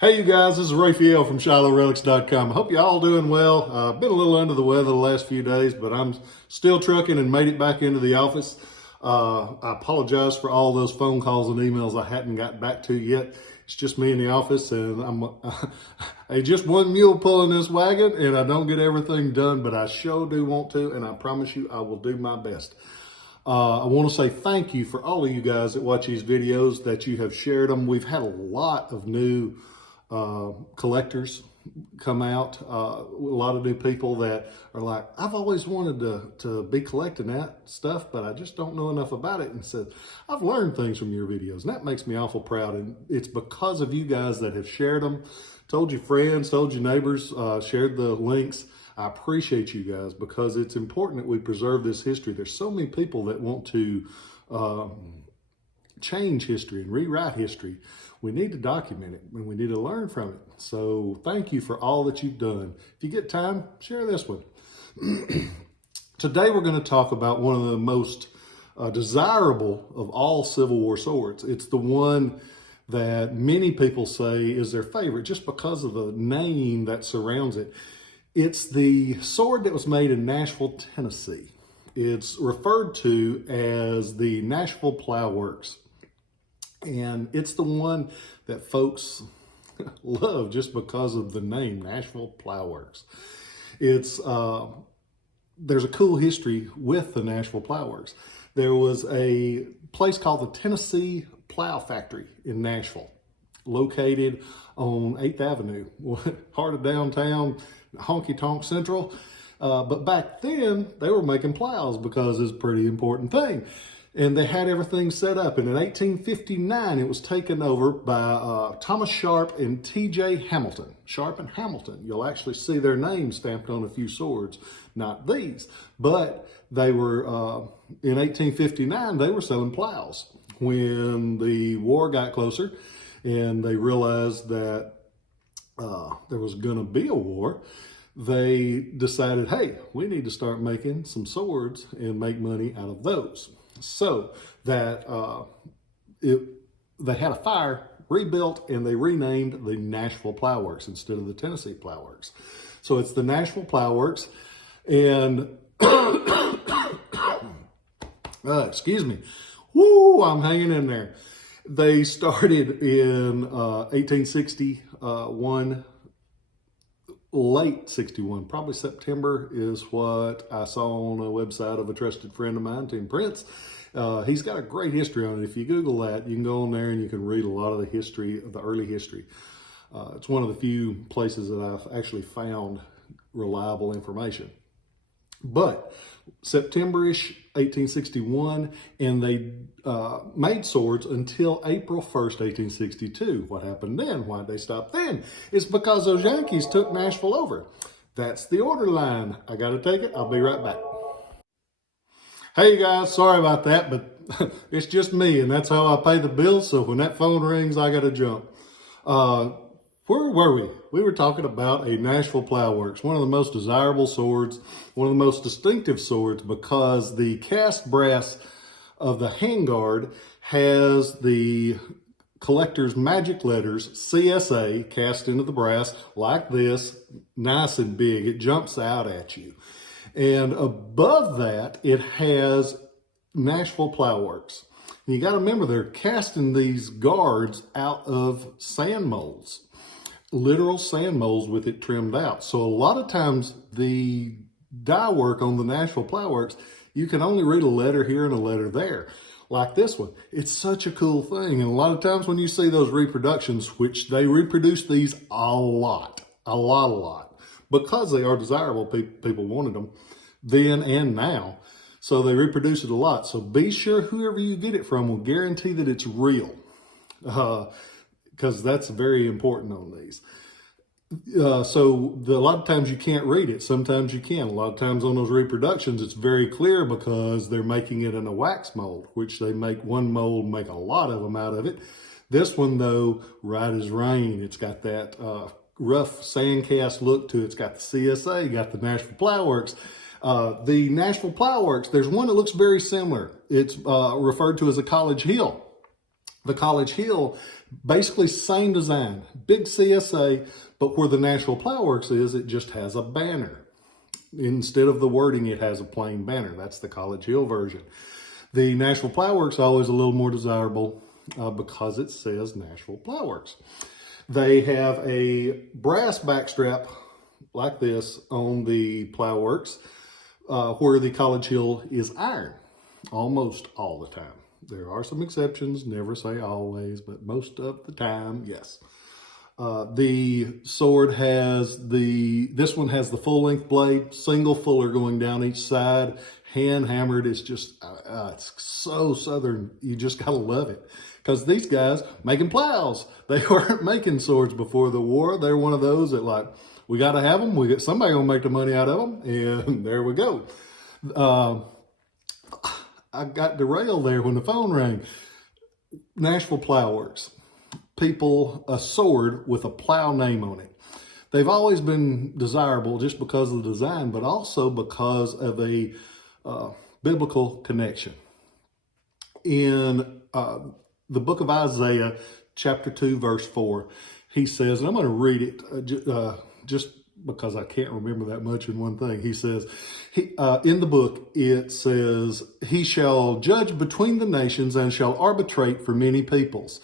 Hey you guys, this is Rafael from Relics.com. I hope you're all doing well. I've been a little under the weather the last few days, but I'm still trucking and made it back into the office. I apologize for all those phone calls and emails I hadn't got back to yet. It's just me in the office, and I just one mule pulling this wagon, and I don't get everything done, but I sure do want to, and I promise you I will do my best. I want to say thank you for all of you guys that watch these videos, that you have shared them. We've had a lot of new collectors come out, a lot of new people that are like, I've always wanted to be collecting that stuff, but I just don't know enough about it. And said, I've learned things from your videos, and that makes me awful proud. And it's because of you guys that have shared them, told your friends, told your neighbors, shared the links. I appreciate you guys, because it's important that we preserve this history. There's so many people that want to change history and rewrite history. We need to document it, and we need to learn from it. So thank you for all that you've done. If you get time, share this one. Today we're going to talk about one of the most desirable of all Civil War swords. It's the one that many people say is their favorite just because of the name that surrounds it. It's the sword that was made in Nashville, Tennessee. It's referred to as the Nashville Plow Works. And it's the one that folks love just because of the name, Nashville Plow Works. It's there's a cool history with the Nashville Plow Works. There was a place called the Tennessee Plow Factory in Nashville, located on 8th Avenue, heart of downtown, honky-tonk central. But back then, they were making plows because it's a pretty important thing. And they had everything set up. And in 1859, it was taken over by Thomas Sharp and T.J. Hamilton. Sharp and Hamilton. You'll actually see their names stamped on a few swords. Not these. But they were, in 1859, they were selling plows. When the war got closer and they realized that there was going to be a war, they decided, hey, we need to start making some swords and make money out of those. So that they had a fire, rebuilt, and they renamed the Nashville Plow Works instead of the Tennessee Plow Works. So it's the Nashville Plow Works, and excuse me, woo, I'm hanging in there. They started in 1861, late 61, probably September is what I saw on a website of a trusted friend of mine, Tim Prince. He's got a great history on it. If you Google that, you can go on there and you can read a lot of the history, of the early history. It's one of the few places that I've actually found reliable information. But September-ish, 1861, and they made swords until April 1st, 1862. What happened then? Why did they stop then? It's because those Yankees took Nashville over. That's the order line. I got to take it. I'll be right back. Hey guys, sorry about that, but it's just me, and that's how I pay the bills. So when that phone rings, I got to jump. Where were we? We were talking about a Nashville Plow Works, one of the most desirable swords, one of the most distinctive swords, because the cast brass of the handguard has the collector's magic letters, CSA, cast into the brass like this, nice and big. It jumps out at you. And above that, it has Nashville Plow Works. And you got to remember, they're casting these guards out of sand molds. Literal sand molds with it trimmed out. So a lot of times the die work on the Nashville Plow Works, you can only read a letter here and a letter there, like this one. It's such a cool thing. And a lot of times when you see those reproductions, which they reproduce these a lot, because they are desirable, people wanted them then and now. So they reproduce it a lot. So be sure whoever you get it from will guarantee that it's real. Because that's very important on these. So a lot of times you can't read it. Sometimes you can. A lot of times on those reproductions, it's very clear because they're making it in a wax mold, which they make one mold, make a lot of them out of it. This one, though, right as rain. It's got that rough sand cast look to it. It's got the CSA, got the Nashville Plow Works. The Nashville Plow Works, there's one that looks very similar. It's referred to as a College Hill. The College Hill Basically same design, big CSA, but where the Nashville Plow Works is, it just has a banner. Instead of the wording, it has a plain banner. That's the College Hill version. The Nashville Plow Works is always a little more desirable because it says Nashville Plow Works. They have a brass backstrap like this on the Plow Works, where the College Hill is iron almost all the time. There are some exceptions, never say always, but most of the time, yes. The sword has this one has the full length blade, single fuller going down each side, hand hammered. It's just, it's so Southern. You just gotta love it. Because these guys making plows. They weren't making swords before the war. They're one of those that like, we gotta have them. Somebody gonna make the money out of them. And there we go. I got derailed there when the phone rang. Nashville Plow Works. A sword with a plow name on it. They've always been desirable just because of the design, but also because of a biblical connection. In the book of Isaiah, chapter 2, verse 4, he says, and I'm going to read it just because I can't remember that much in one thing. He says, in the book, it says, he shall judge between the nations and shall arbitrate for many peoples.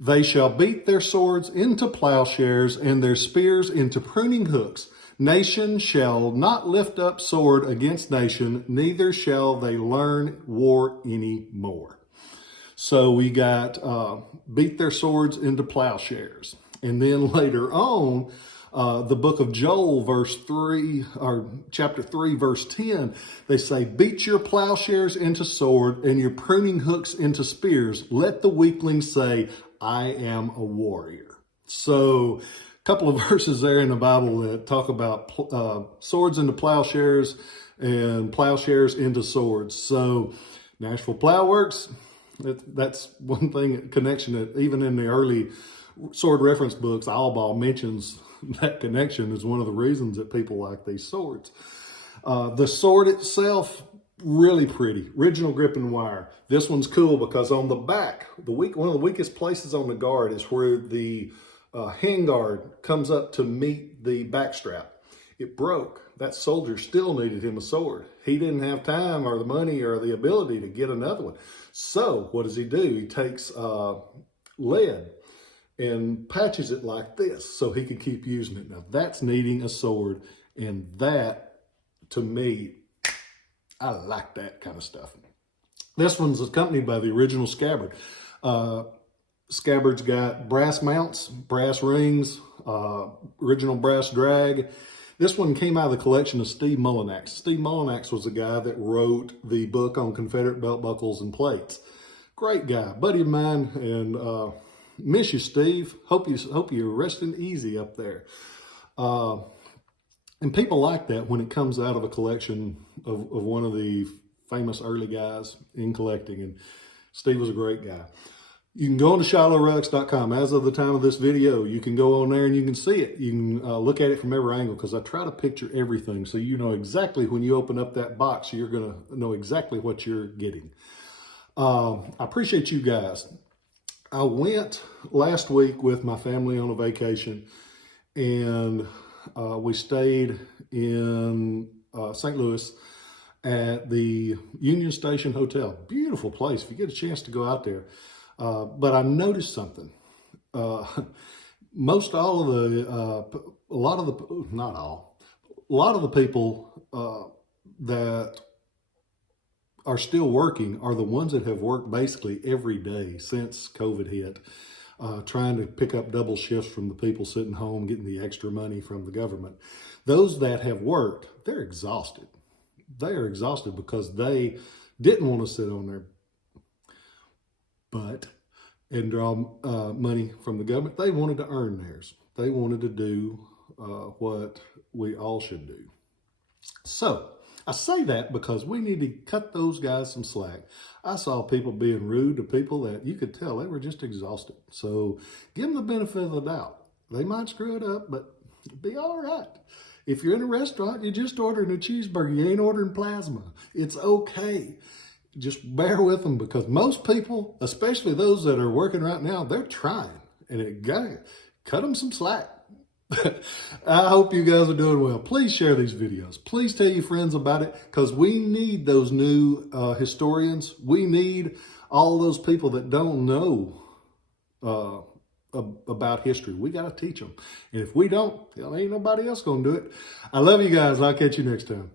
They shall beat their swords into plowshares and their spears into pruning hooks. Nation shall not lift up sword against nation, neither shall they learn war any more. So we got beat their swords into plowshares. And then later on, the book of Joel, chapter 3, verse 10, they say, beat your plowshares into sword and your pruning hooks into spears. Let the weakling say, I am a warrior. So a couple of verses there in the Bible that talk about swords into plowshares and plowshares into swords. So Nashville Plow Works, that's one thing, connection that even in the early sword reference books, Albaugh mentions that connection is one of the reasons that people like these swords. The sword itself, really pretty. Original grip and wire. This one's cool because on the back, one of the weakest places on the guard is where the handguard comes up to meet the backstrap. It broke. That soldier still needed him a sword. He didn't have time or the money or the ability to get another one. So what does he do? He takes lead and patches it like this so he could keep using it. Now that's needing a sword, and that, to me, I like that kind of stuff. This one's accompanied by the original scabbard. Scabbard's got brass mounts, brass rings, original brass drag. This one came out of the collection of Steve Mullinax. Steve Mullinax was the guy that wrote the book on Confederate belt buckles and plates. Great guy, buddy of mine, and miss you, Steve. Hope you're resting easy up there. And people like that when it comes out of a collection of one of the famous early guys in collecting. And Steve was a great guy. You can go on to ShilohRelics.com. As of the time of this video, you can go on there and you can see it. You can look at it from every angle because I try to picture everything so you know exactly when you open up that box, you're going to know exactly what you're getting. I appreciate you guys. I went last week with my family on a vacation, and we stayed in St. Louis at the Union Station Hotel. Beautiful place if you get a chance to go out there. But I noticed something. A lot of the people that are still working are the ones that have worked basically every day since COVID hit, trying to pick up double shifts from the people sitting home, getting the extra money from the government. Those that have worked, they're exhausted. They are exhausted because they didn't want to sit on their butt and draw money from the government. They wanted to earn theirs. They wanted to do what we all should do. So I say that because we need to cut those guys some slack. I saw people being rude to people that you could tell they were just exhausted. So give them the benefit of the doubt. They might screw it up, but it'll be all right. If you're in a restaurant, you're just ordering a cheeseburger. You ain't ordering plasma. It's okay. Just bear with them because most people, especially those that are working right now, they're trying. and it got cut them some slack. I hope you guys are doing well. Please share these videos. Please tell your friends about it, because we need those new historians. We need all those people that don't know about history. We got to teach them. And if we don't, ain't nobody else going to do it. I love you guys. I'll catch you next time.